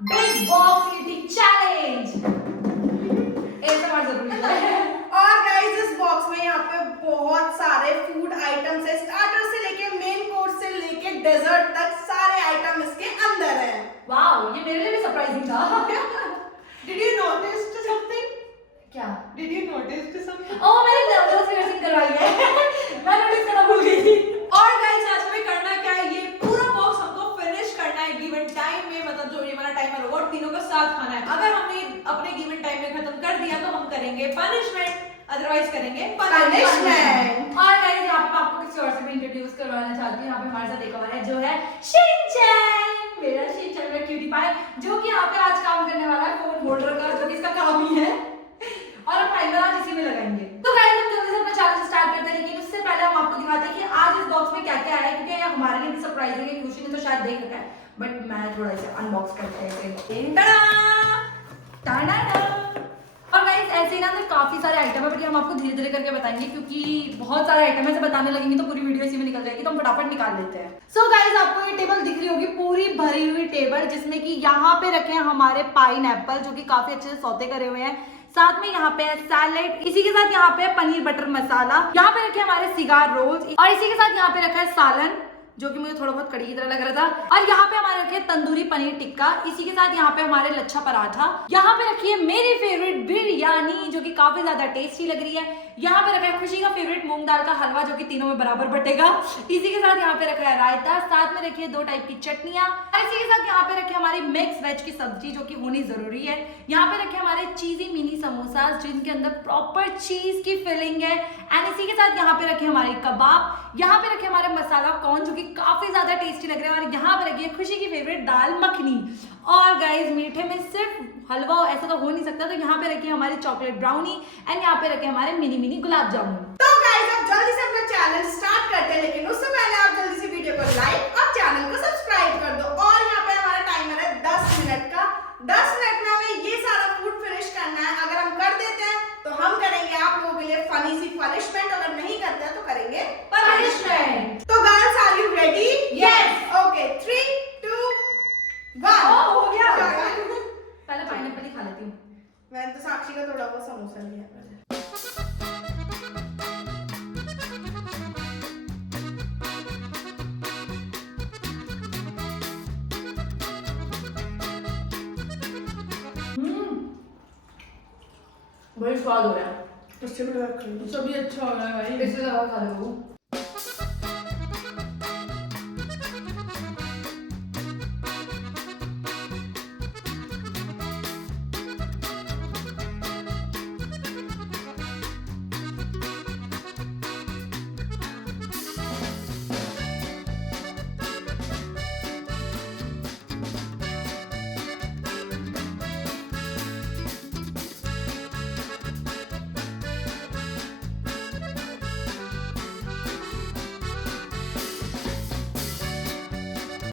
Big box eating challenge. ASMR जरूरी है। और गाइस इस बॉक्स में यहाँ पे बहुत सारे फूड आइटम्स है, स्टार्टर से लेके मेन कोर्स से लेके डेजर्ट तक सारे आइटम इसके अंदर है। वाओ, ये मेरे लिए भी सरप्राइजिंग था। Did you notice something? क्या? Did you notice something? ओह, मैंने नर्वस रिहर्सल करवाई है। मैं नोटिस करना भूल गई थी। और गाइस आज हमें करना क्या है, ये पूरा बॉक्स हमको फिनिश करना है गिवन टाइम में, मतलब जो ये हमारा टाइमर होगा और तीनों को साथ खाना है। अगर हमने अपने गिवन टाइम में खत्म कर दिया तो हम करेंगे पनिशमेंट, अदरवाइज करेंगे पनिशमेंट। और गाइस यहाँ पे मैं आपको किसी और से भी इंट्रोड्यूस करवाना चाहती हूँ। यहाँ पे हमारे साथ एक और है जो है शिनचैन, मेरा शिनचैन मेरा क्यूटी पाई, जो कि यहाँ पे आज काम करने वाला है फोन होल्डर का, जो कि इसका काम ही है। और हम टाइमर आज इसी में लगाएंगे। तो गाइस हम जल्दी से अपना चैलेंज स्टार्ट करते हैं, लेकिन उससे पहले हम आपको दिखाते हैं कि आज इस बॉक्स में क्या क्या है, क्योंकि ये हमारे लिए भी सरप्राइजिंग है। खुशी ने तो शायद देख रखा है, बट मैं थोड़ा इसे अनबॉक्स करते हैं। और गाइस ऐसे ही ना तो काफी सारे आइटम है, बट हम आपको धीरे धीरे करके बताएंगे, क्योंकि बहुत सारे आइटम है। बताने लगेंगे तो पूरी वीडियो इसी में निकल जाएगी, तो हम फटाफट निकाल लेते हैं। सो गाइस आपको ये टेबल दिख रही होगी, पूरी भरी हुई टेबल, जिसमें कि यहाँ पे रखे हैं हमारे पाइनएप्पल, जो कि काफी अच्छे से सौते करे हुए हैं। साथ में यहाँ पे है सैलेड, इसी के साथ यहाँ पे है पनीर बटर मसाला, यहाँ पे रखे हमारे सिगार रोल्स, और इसी के साथ यहाँ पे रखा है सालन, जो कि मुझे थोड़ा बहुत कड़ी की तरह लग रहा था। और यहाँ पे हमारे रखे तंदूरी पनीर टिक्का, इसी के साथ यहाँ पे हमारे लच्छा पराठा, यहाँ पे रखी है मेरी फेवरेट बिरयानी, जो कि काफी ज्यादा टेस्टी लग रही है। यहाँ पे रखा है खुशी का फेवरेट मूंग दाल का हलवा, जो कि तीनों में बराबर बटेगा। इसी के साथ यहाँ पे रखा है रायता, साथ में रखी है 2 टाइप की चटनियां, और इसी के साथ यहाँ पे रखे हमारी मिक्स वेज की सब्जी, जो कि होनी जरूरी है। यहाँ पे रखे हमारे चीजी मिनी समोसा, जिनके अंदर प्रॉपर चीज की फिलिंग है। एंड इसी के साथ यहाँ पे रखे हमारे कबाब, यहाँ पे रखे हमारे मसाला कॉर्न, जो कि काफी ज्यादा टेस्टी लग रहे हैं। और यहाँ पे रखी है खुशी की फेवरेट दाल मखनी। और गाइस मीठे में सिर्फ हलवा ऐसा तो हो नहीं सकता, तो यहाँ पे रखी है हमारी चॉकलेट ब्राउनी, एंड यहाँ पे रखे हमारे मिनी मिनी गुलाब जामुन। तो गाइस अब जल्दी से अपना चैलेंज स्टार्ट करते हैं, लेकिन उससे पहले आप जल्दी से वीडियो को लाइक और चैनल को सब्सक्राइब कर दो। और यहाँ पे हमारा टाइमर है 10 मिनट का। 10 मिनट में हमें ये सारा फूड फिनिश करना है। अगर हम कर देते हैं तो हम करेंगे आप लोगों के लिए फनी सी पनिशमेंट, अगर नहीं करते हैं तो करेंगे पनिशमेंट। तो girls are you ready? Yes. Okay 3 2 1 हो गया। पहले पाइनएप्पल ही खा लेती हूँ। मैंने तो साक्षी का थोड़ा बहुत समोसा लिया पहले। बड़ी स्वाद हो रहा है। उससे भी डर खा सभी अच्छा हो रहा है भाई। इससे ज्यादा खा लो।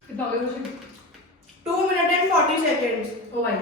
कितना हो गया खुशी? 2 मिनट एंड 40 सेकेंड्स। ओ भाई,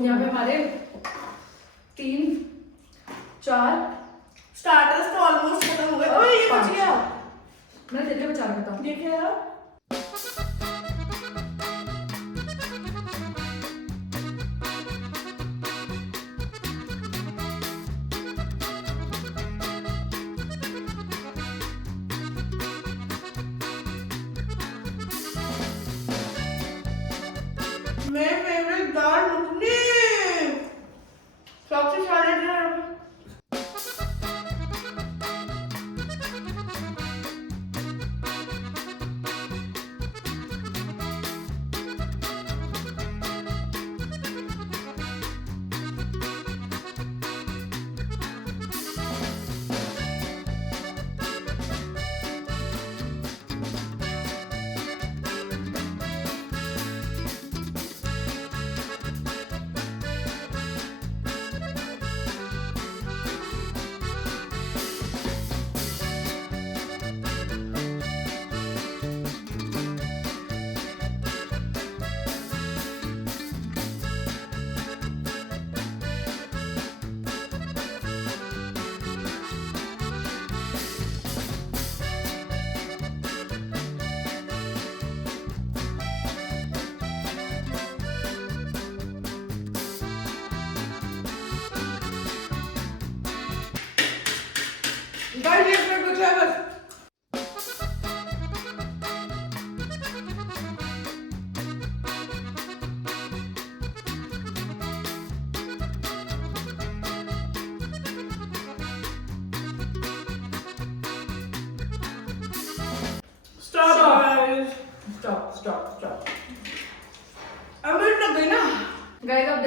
यहाँ पे हमारे 3 4 स्टार्टर्स तो ऑलमोस्ट खत्म हो गए। ओए ये बच गया। मैं तेरे लिए बचा रखता हूँ। देखिए यार, मेरे फेवरेट दाल मखनी सबसे सैलेड है।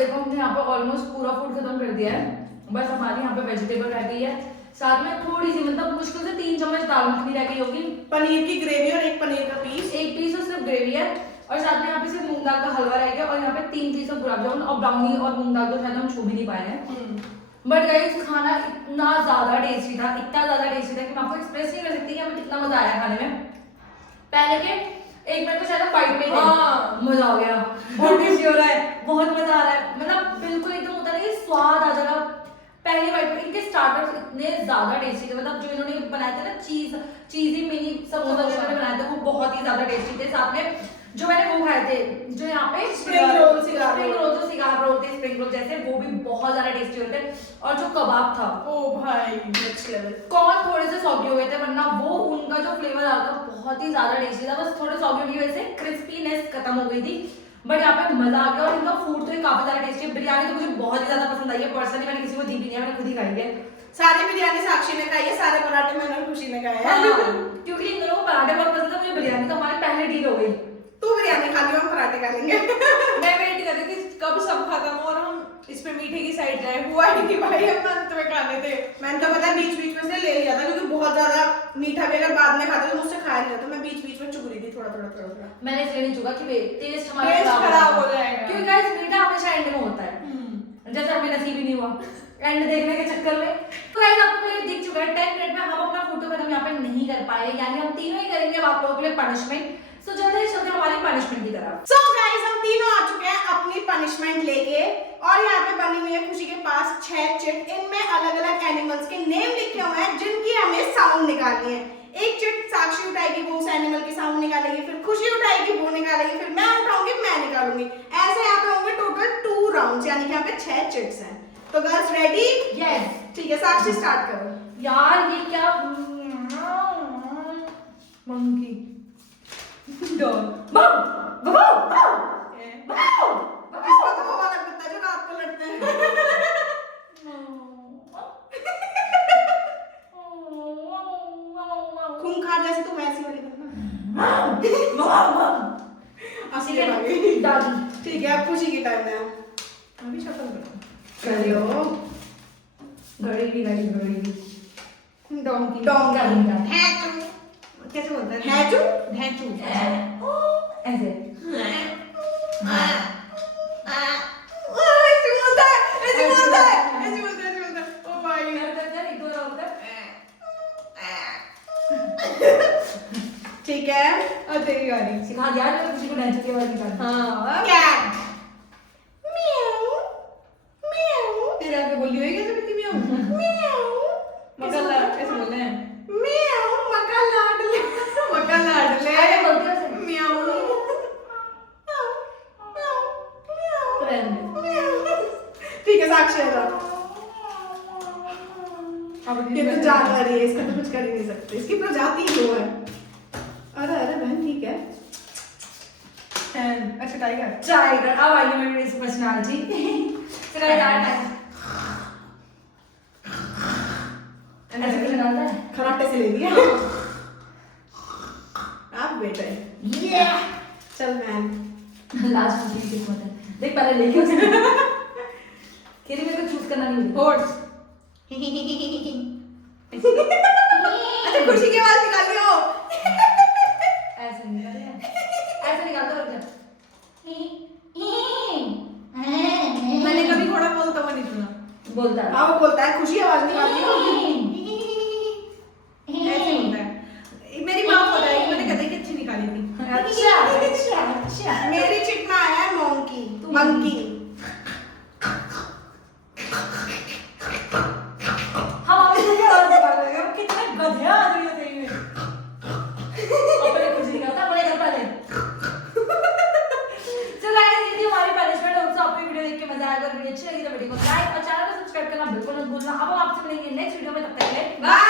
देखो हमने यहाँ पे ऑलमोस्ट पूरा फूड खत्म कर दिया है। बस हमारी यहाँ पे वेजिटेबल रह गई है, साथ में थोड़ी सी मतलब मुश्किल से 3 चम्मच दाल मखनी रह गई होगी, पनीर की ग्रेवी और एक पनीर का पीस, एक पीस और सिर्फ ग्रेवी है, और साथ में यहाँ पे सिर्फ मूंग दाल का हलवा रह गया, और यहाँ पे 3 पीस ऑफ गुलाब जामुन और ब्राउनी और मूंग दाल तो शायद हम छू भी नहीं पाए हैं। बट गाइस खाना इतना ज्यादा टेस्टी था, इतना ज्यादा टेस्टी था कि मैं आपको एक्सप्रेस नहीं कर सकती कि हमें कितना मजा आया खाने में। पहले के 1 मिनट तो शायद फाइट में थे, मजा आ गया, बहुत टेस्टी हो रहा है, बहुत मजा आ रहा है, मतलब बिल्कुल एकदम होता है ना कि स्वाद आ जाएगा पहली बाइट में। इनके स्टार्टर्स इतने ज्यादा टेस्टी थे, मतलब जो इन्होंने बनाए थे ना चीजी मिनी सब जो इन्होंने बनाए थे वो बहुत ही ज्यादा टेस्टी थे। साथ में जो मैंने वो खाए थे जो यहाँ पे स्प्रिंग रोल जो सिगार रोल थे स्प्रिंग रोल जैसे, वो भी बहुत ज्यादा टेस्टी होते थे। और जो कबाब था ओ भाई नेक्स्ट लेवल, कौन थोड़े से सॉगी हो गए थे, वरना वो उनका जो फ्लेवर आ रहा था बहुत ही ज्यादा टेस्टी था, बस थोड़े सॉगी की वजह से क्रिस्पीनेस खत्म हो गई थी। बट यहाँ पे मजा आ गया, और इनका फूड तो काफी ज्यादा टेस्टी है। बिरयानी तो मुझे बहुत ही ज्यादा पसंद आई है, पर्सनली मैंने किसी को दी भी नहीं है, मैंने खुद ही खाई है। सारी बिरयानी साक्षी ने खाई है, सारे पराठे मैंने और खुशी ने खाए हैं। क्योंकि इन दोनों को पराठे बहुत पसंद है, मुझे बिरयानी तो हमारी पहले डील हो गई। तू बिरयानी खा ली, हम पराठे खा लेंगे। मैं वेट कर रही थी कब सब खत्म हो और हम इस पे मीठे की साइड जाए, हुआ ही नहीं भाई, हम अंत में खाने थे। मैंने तो पता बीच बीच में से ले लिया था, क्योंकि बहुत ज्यादा मीठा भी अगर बाद में खाते तो मुझसे खाया नहीं जाता, मैं बीच बीच में चुग रही थी थोड़ा थोड़ा। मैंने इसलिए नहीं चुका कि टेस्ट हमारा टेस्ट खराब हो जाएगा, क्योंकि गाइस मीठा हमेशा एंड में होता है, जैसे हमें नसीब ही नहीं हुआ एंड देखने के चक्कर में। तो गाइस आपको मेरे दिख चुका है 10 मिनट में हम अपना फोटो खत्म यहाँ पे नहीं कर पाए, यानी हम तीनों ही करेंगे अब आप लोगों के लिए पनिशमेंट। सो जल्दी चलते हैं हमारी पनिशमेंट की तरफ। So guys, हम तीनों आ चुके हैं अपनी पनिशमेंट लेके, और यहाँ पे बनी हुई है खुशी के पास 6 चिट, इनमें अलग अलग एनिमल्स के नेम लिखे हुए हैं जिनकी हमें साउंड निकालनी है। एक चिट साक्षी उठाएगी, वो उस एनिमल की साउंड निकालेगी, फिर खुशी उठाएगी, वो निकालेगी, फिर मैं उठाऊंगी, मैं निकालूंगी। ऐसे यहाँ पे होंगे टोटल 2 राउंड्स, यानी कि यहाँ पे 6 चिट्स हैं। तो गर्ल्स रेडी? यस ठीक है, साक्षी स्टार्ट करो। यार ये क्या मंकी डॉग इसको तो वो वाला कुत्ता जो रात को लड़ते हैं। खूंखार जैसी तुम ऐसी वाली बनना। असली वाली। दादी ठीक है, अब खुशी की टाइम है। अभी शफल करो। घड़ी भी डोंकी डोंकी कैसे बोलते हैं? हैचू भैंचू। ऐसे ऐसे बोलता है। ओ भाई। एक दो राउंड कर। ठीक है, और तेरी बारी। सिखा दिया मैंने किसी को डांस की आवाज निकालना। हाँ कैट। म्याऊ म्याऊ तेरे आगे बोली हुई कैसे बिल्ली म्याऊ? म्याऊ मगला कैसे बोलते हैं? म्याऊ मका लाडले। मक्का लाडले। ऐसे बोलते हो ऐसे? म्याऊ ठीक है, साक्षी आ जाओ। ये तो जानवर है, इसका तो कुछ कर ही नहीं सकते, इसकी प्रजाति ही वो है। अरे अरे बहन ठीक है। अच्छा टाइगर। टाइगर अब आइए मेरी इस पर्सनालिटी फिर आई यार ऐसे कुछ निकालता है खराटे से ले लिया। आप बेटा ये चल मैन। लास्ट में किस मत है देख पहले लेके उसे किसी मेरे को चूज करना नहीं होता हॉर्स। अच्छा खुशी की आवाज निकाल लियो। ऐसे निकालता और क्या मैंने कभी घोड़ा बोलता हुआ नहीं सुना। बोलता है हाँ वो बोलता है, खुशी आवाज निकाल लियो। ऐसे होता है। मेरी माँ बोला है कि मैंने कदे की अच्छी निकाली थी। अच्छा मेरी चिट में आया है मोंकी मंकी। हम अभी से क्या और निकाल रहे हैं कितने गधे आदमी होते हैं अपने कुछ नहीं करता अपने घर पहले तो गाइस ये थी हमारी पनिशमेंट। होप सो आपको वीडियो देख के मजा आएगा। वीडियो अच्छी लगी तो वीडियो को लाइक और चैनल को सब्सक्राइब करना बिल्कुल मत भूलना। अब हम आपसे मिलेंगे नेक्स्ट वीडियो में, तब तक के लिए बाय।